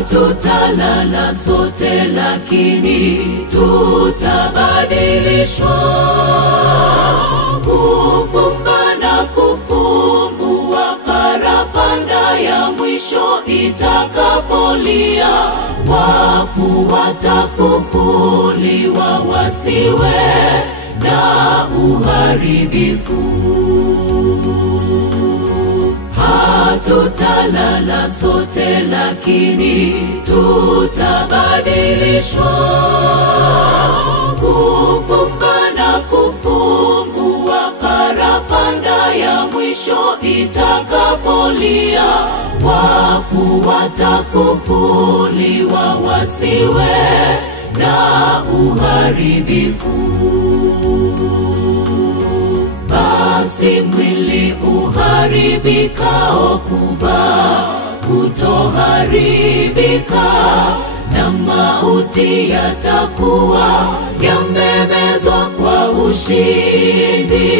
Hatutalala sote lakini tutabadilishwa, kufumba na kufumbua, parapanda ya mwisho itakapolia. Wafu watafufuliwa, wasiwe na uharibifu. Hatutalala sote lakini tutabadilishwa, kufumba na kufumbua, parapanda ya mwisho itakapolia. Wafu watafufuliwa, wasiwe na uharibifu. Basi mwili uharibikao kuvaa kutoharibika, na mauti yatakuwa yamemezwa kwa ushindi.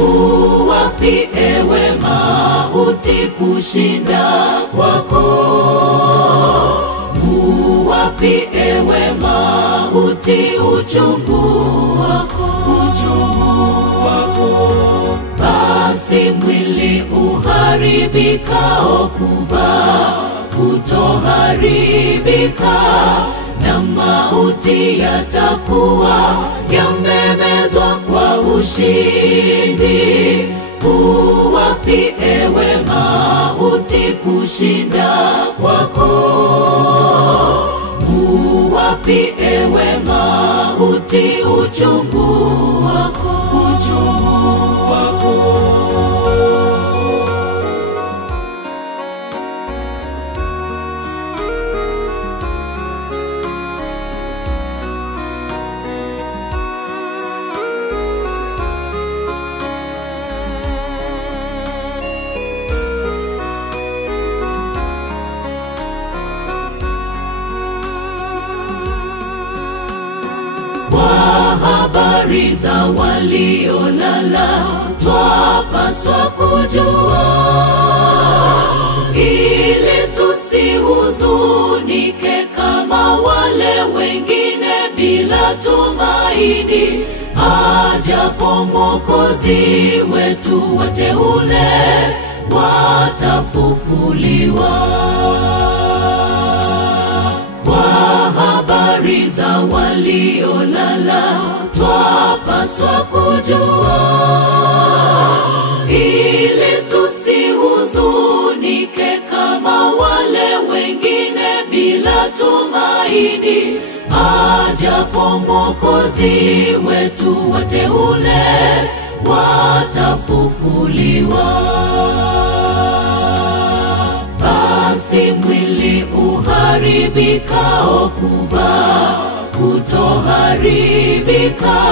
Uwapi ewe mauti kushinda kwako? Uwapi ewe mauti uchungu wako? Basi mwili uharibikao kuvaa kutoharibika, na mauti yatakuwa yamemezwa kwa ushindi. Uwapi ewe mauti kushinda kwako? Uwapi ewe mauti uchungu wako? Habari za waliolala twapaswa kujua, ili tusihuzunike kama wale wengine bila tumaini. Ajapo Mwokozi wetu, wateule watafufuliwa. Habari za waliolala twapaswa kujua, ili tusihuzunike kama wale wengine bila tumaini. Ajapo Mwokozi wetu, wateule watafufuliwa. Basi mwili uharibikao kuvaa kutoharibika,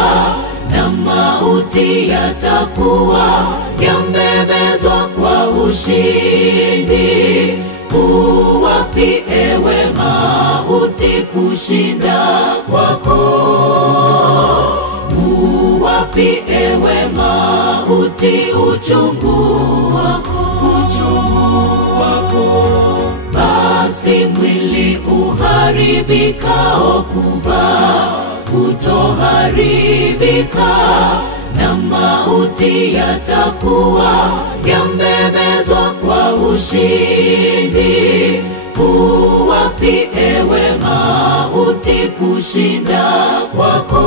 na mauti yatakuwa yamemezwa kwa ushindi. Uwapi ewe mauti kushinda kwako? Uwapi ewe mauti uchungu wako? Basi mwili uharibikao kuvaa kutoharibika, na mauti yatakuwa yamemezwa kwa ushindi. Uwapi ewe mauti kushinda kwako?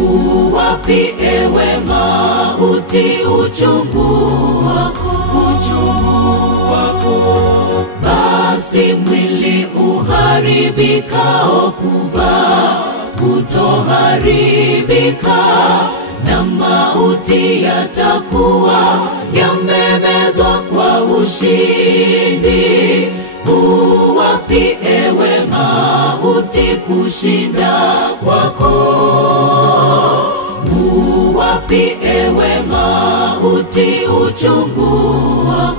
Uwapi ewe mauti uchungu wako? Basi mwili uharibikao kuvaa kutoharibika, na mauti yatakuwa yamemezwa kwa ushindi. Uwapi ewe mauti kushinda kwako? Uwapi ewe mauti uchungu wako?